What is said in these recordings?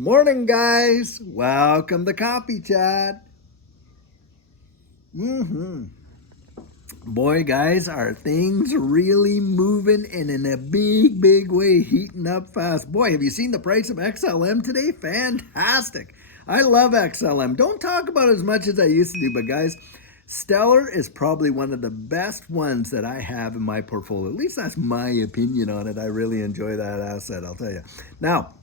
Morning, guys. Welcome to Coffee Chat. Boy, guys, are things really moving and in a big way, heating up fast. Boy, have you seen the price of XLM today? Fantastic. I love XLM. Don't talk about it as much as I used to do, but guys, Stellar is probably one of the best ones that I have in my portfolio. At least that's my opinion on it. I really enjoy that asset, I'll tell you. Now,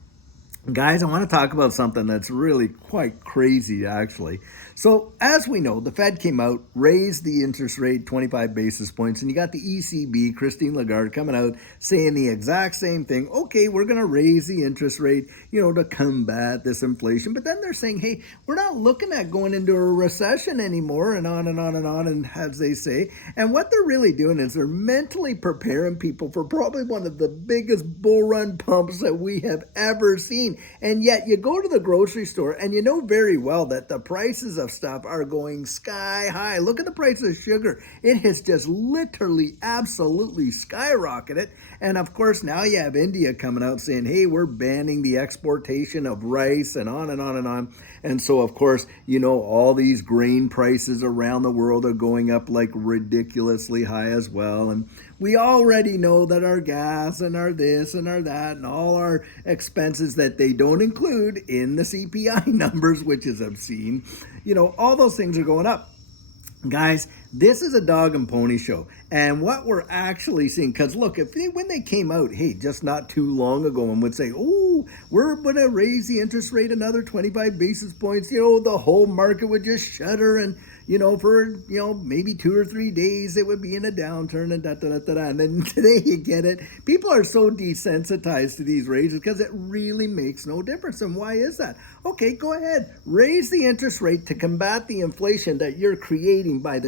guys, I want to talk about something that's really quite crazy, actually. So, as we know, the Fed came out, raised the interest rate 25 basis points, and you got the ECB, Christine Lagarde, coming out saying the exact same thing. Okay, we're going to raise the interest rate, to combat this inflation. But then they're saying, hey, we're not looking at going into a recession anymore, and on and on and on, and as they say. And what they're really doing is they're mentally preparing people for probably one of the biggest bull run pumps that we have ever seen. And yet you go to the grocery store and you know very well that the prices of stuff are going sky high. Look at the price of sugar. It has just literally absolutely skyrocketed. And of course, now you have India coming out saying, hey, we're banning the exportation of rice and on and on and on. And so, of course, all these grain prices around the world are going up like ridiculously high as well. And we already know that our gas and our this and our that and all our expenses that they don't include in the CPI numbers, which is obscene, all those things are going up. Guys, this is a dog and pony show. And what we're actually seeing, because look, when they came out, hey, just not too long ago and would say, oh, we're going to raise the interest rate another 25 basis points, the whole market would just shudder and, for, maybe 2 or 3 days, it would be in a downturn and da-da-da-da-da. And then today you get it. People are so desensitized to these raises because it really makes no difference. And why is that? Okay, go ahead. Raise the interest rate to combat the inflation that you're creating by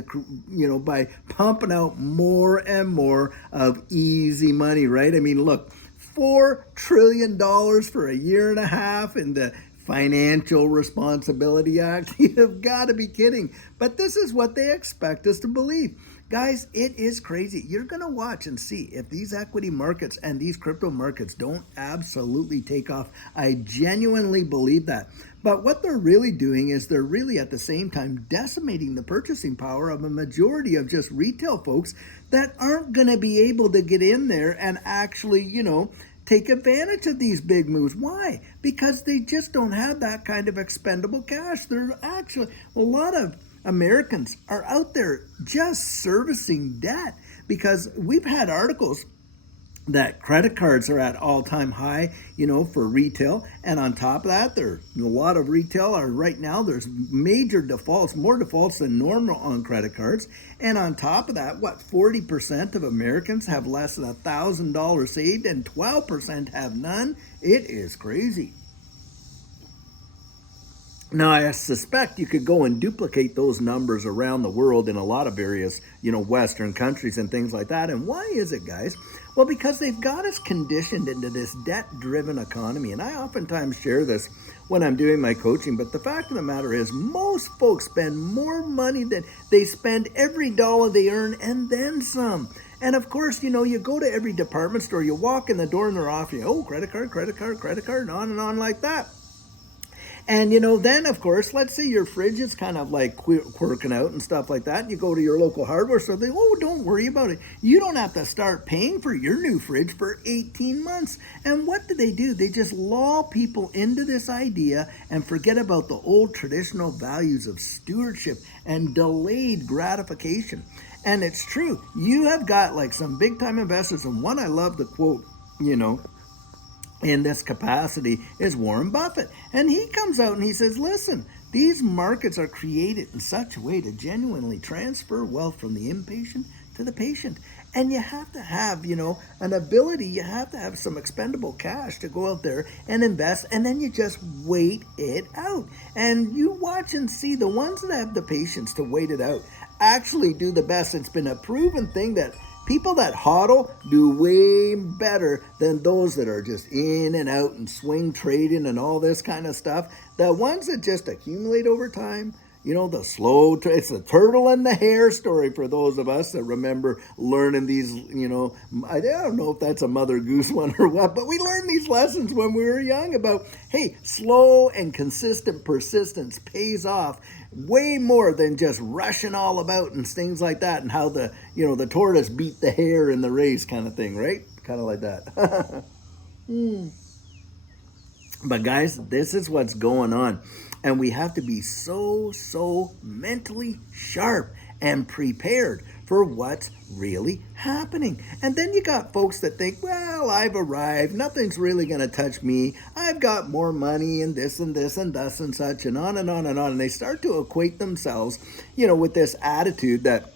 by pumping out more and more of easy money, right? I mean, look, $4 trillion for a year and a half in the Financial Responsibility Act. You've got to be kidding. But this is what they expect us to believe. Guys, it is crazy. You're going to watch and see if these equity markets and these crypto markets don't absolutely take off. I genuinely believe that. But what they're really doing is they're really at the same time decimating the purchasing power of a majority of just retail folks that aren't going to be able to get in there and actually, take advantage of these big moves. Why? Because they just don't have that kind of expendable cash. They're actually, a lot of Americans are out there just servicing debt because we've had articles that credit cards are at all-time high, for retail. And on top of that, a lot of retail are right now, there's major defaults, more defaults than normal on credit cards. And on top of that, 40% of Americans have less than $1,000 saved and 12% have none? It is crazy. Now, I suspect you could go and duplicate those numbers around the world in a lot of various, Western countries and things like that. And why is it, guys? Well, because they've got us conditioned into this debt-driven economy. And I oftentimes share this when I'm doing my coaching. But the fact of the matter is most folks spend more money than they spend every dollar they earn and then some. And of course, you go to every department store, you walk in the door and they're offering, oh, credit card, and on like that. And, then, of course, let's say your fridge is kind of like quirking out and stuff like that. And you go to your local hardware store, they, oh, don't worry about it. You don't have to start paying for your new fridge for 18 months. And what do? They just lull people into this idea and forget about the old traditional values of stewardship and delayed gratification. And it's true. You have got like some big time investors. And one I love the quote, in this capacity is Warren Buffett. And he comes out and he says, listen, these markets are created in such a way to genuinely transfer wealth from the impatient to the patient. And you have to have, an ability, you have to have some expendable cash to go out there and invest, and then you just wait it out. And you watch and see the ones that have the patience to wait it out actually do the best. It's been a proven thing that people that hodl do way better than those that are just in and out and swing trading and all this kind of stuff. The ones that just accumulate over time, the slow, it's the turtle and the hare story for those of us that remember learning these, I don't know if that's a Mother Goose one or what, but we learned these lessons when we were young about, hey, slow and consistent persistence pays off way more than just rushing all about and things like that, and how the tortoise beat the hare in the race kind of thing, right? Kind of like that. But guys, this is what's going on. And we have to be so mentally sharp and prepared for what's really happening. And then you got folks that think, well, I've arrived. Nothing's really going to touch me. I've got more money and this and this and thus and such and on and on and on. And they start to equate themselves, with this attitude that,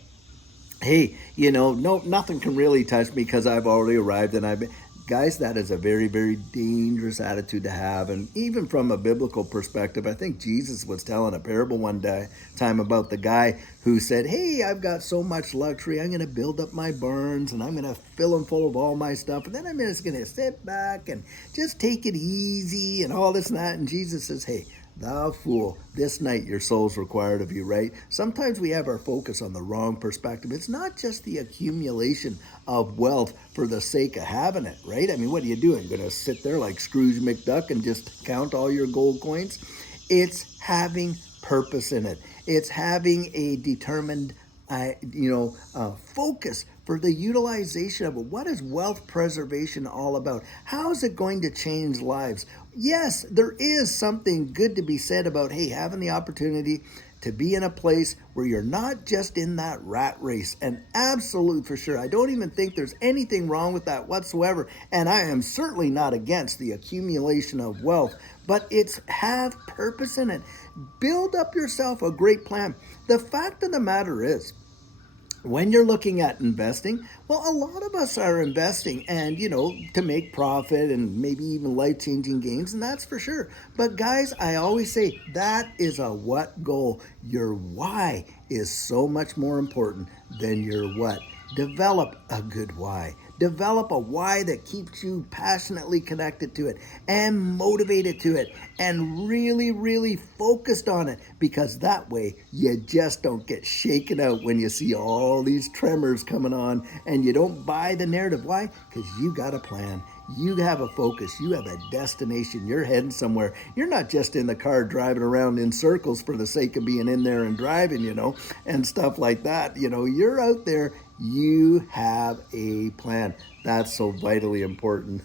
hey, no, nothing can really touch me because I've already arrived and I've been. Guys, that is a very, very dangerous attitude to have. And even from a biblical perspective, I think Jesus was telling a parable one time about the guy who said, hey, I've got so much luxury, I'm going to build up my barns and I'm going to fill them full of all my stuff. And then I'm just going to sit back and just take it easy and all this and that. And Jesus says, hey, thou fool, this night your soul's required of you, right? Sometimes we have our focus on the wrong perspective. It's not just the accumulation of wealth for the sake of having it, right? I mean, what are you doing? Going to sit there like Scrooge McDuck and just count all your gold coins? It's having purpose in it. It's having a determined focus for the utilization of it. What is wealth preservation all about? How is it going to change lives? Yes, there is something good to be said about, hey, having the opportunity to be in a place where you're not just in that rat race. And absolute for sure, I don't even think there's anything wrong with that whatsoever. And I am certainly not against the accumulation of wealth, but it's have purpose in it. Build up yourself a great plan. The fact of the matter is, when you're looking at investing, well, a lot of us are investing and, to make profit and maybe even life-changing gains, and that's for sure. But guys, I always say that is a what goal. Your why is so much more important than your what. Develop a good why. Develop a why that keeps you passionately connected to it and motivated to it and really, really focused on it, because that way you just don't get shaken out when you see all these tremors coming on and you don't buy the narrative. Why? Because you got a plan. You have a focus. You have a destination. You're heading somewhere. You're not just in the car driving around in circles for the sake of being in there and driving, and stuff like that. You're out there. You have a plan. That's so vitally important.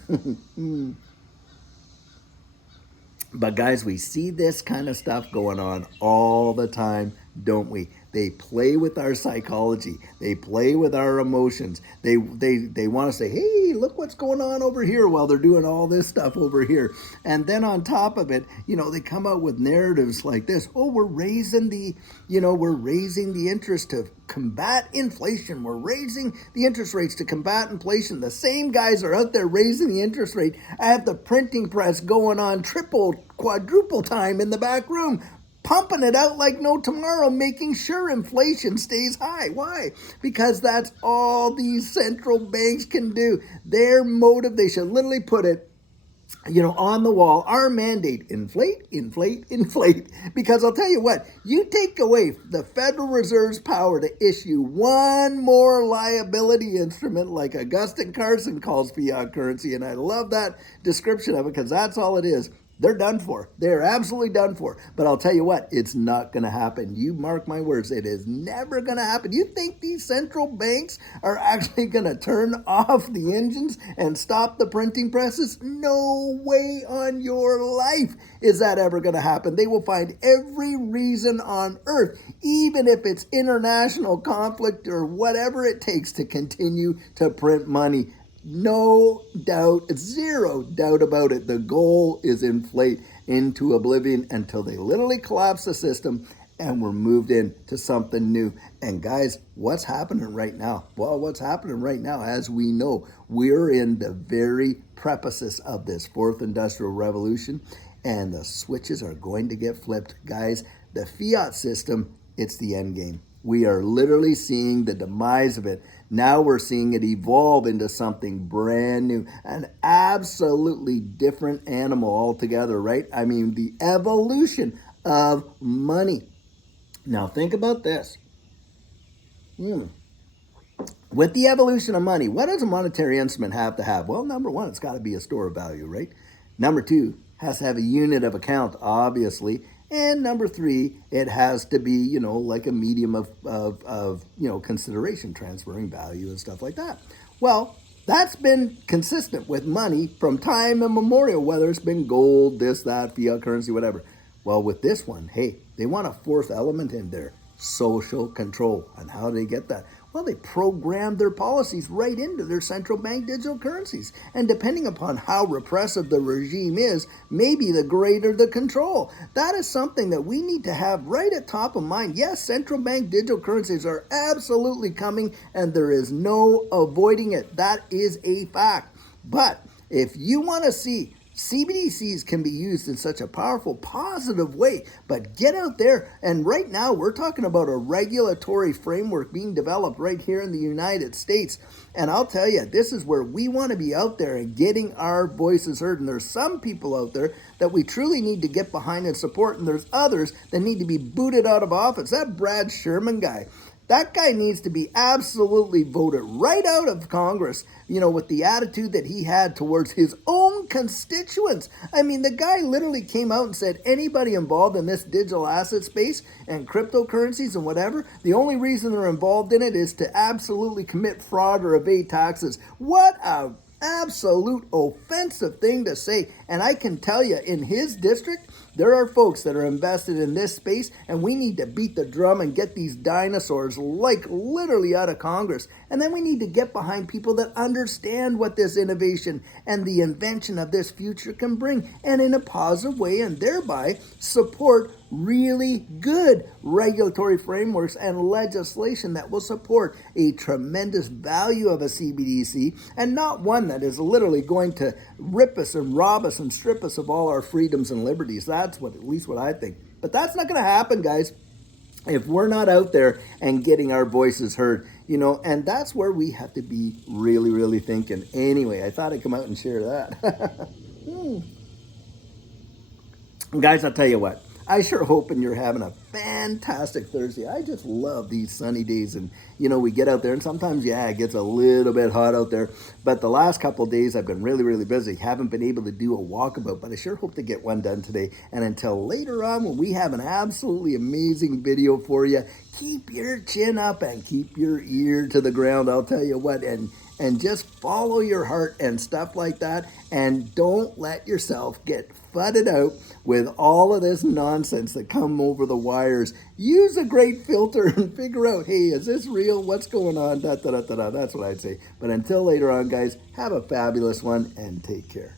But guys, we see this kind of stuff going on all the time, don't we? They play with our psychology. They play with our emotions. They want to say, hey, look what's going on over here while they're doing all this stuff over here. And then on top of it, they come out with narratives like this. Oh, we're raising the interest to combat inflation. We're raising the interest rates to combat inflation. The same guys are out there raising the interest rate. I have the printing press going on triple, quadruple time in the back room, pumping it out like no tomorrow, making sure inflation stays high. Why? Because that's all these central banks can do. Their motive, they should literally put it, on the wall, our mandate, inflate, inflate, inflate. Because I'll tell you what, you take away the Federal Reserve's power to issue one more liability instrument, like Augustine Carson calls fiat currency, and I love that description of it because that's all it is. They're done for. They're absolutely done for. But I'll tell you what, it's not going to happen. You mark my words, it is never going to happen. You think these central banks are actually going to turn off the engines and stop the printing presses? No way on your life is that ever going to happen. They will find every reason on earth, even if it's international conflict or whatever it takes, to continue to print money. No doubt, zero doubt about it. The goal is inflate into oblivion until they literally collapse the system and we're moved into something new. And guys, what's happening right now? Well, what's happening right now, as we know, we're in the very precipice of this fourth industrial revolution, and the switches are going to get flipped. Guys, the fiat system, it's the end game. We are literally seeing the demise of it. Now we're seeing it evolve into something brand new, an absolutely different animal altogether, right? I mean, the evolution of money. Now think about this. With the evolution of money, what does a monetary instrument have to have? Well, number one, it's got to be a store of value, right? Number two, has to have a unit of account, obviously. And number three, it has to be, like a medium of consideration, transferring value and stuff like that. Well, that's been consistent with money from time immemorial, whether it's been gold, this, that, fiat currency, whatever. Well, with this one, hey, they want a fourth element in there, social control. And how do they get that? Well, they program their policies right into their central bank digital currencies. And depending upon how repressive the regime is, maybe the greater the control. That is something that we need to have right at top of mind. Yes, central bank digital currencies are absolutely coming, and there is no avoiding it. That is a fact. But if you want to see CBDCs can be used in such a powerful, positive way, but get out there. And right now, we're talking about a regulatory framework being developed right here in the United States. And I'll tell you, this is where we want to be out there and getting our voices heard. And there's some people out there that we truly need to get behind and support. And there's others that need to be booted out of office. That Brad Sherman guy. That guy needs to be absolutely voted right out of Congress, with the attitude that he had towards his own constituents. I mean, the guy literally came out and said anybody involved in this digital asset space and cryptocurrencies and whatever, the only reason they're involved in it is to absolutely commit fraud or evade taxes. What a absolute offensive thing to say. And I can tell you, in his district, there are folks that are invested in this space, and we need to beat the drum and get these dinosaurs like literally out of Congress. And then we need to get behind people that understand what this innovation and the invention of this future can bring, and in a positive way, and thereby support really good regulatory frameworks and legislation that will support a tremendous value of a CBDC, and not one that is literally going to rip us and rob us and strip us of all our freedoms and liberties. That's at least what I think. But that's not going to happen, guys, if we're not out there and getting our voices heard, and that's where we have to be really, really thinking. Anyway, I thought I'd come out and share that. Guys, I'll tell you what. I sure hoping you're having a fantastic Thursday. I just love these sunny days, and we get out there, and sometimes it gets a little bit hot out there, but the last couple of days I've been really, really busy. Haven't been able to do a walkabout, but I sure hope to get one done today. And until later on, when we have an absolutely amazing video for you, keep your chin up and keep your ear to the ground. I'll tell you what, and just follow your heart and stuff like that, and don't let yourself get flooded out with all of this nonsense that come over the wires. Use a great filter and figure out, hey, is this real? What's going on? That's what I'd say. But until later on, guys, have a fabulous one and take care.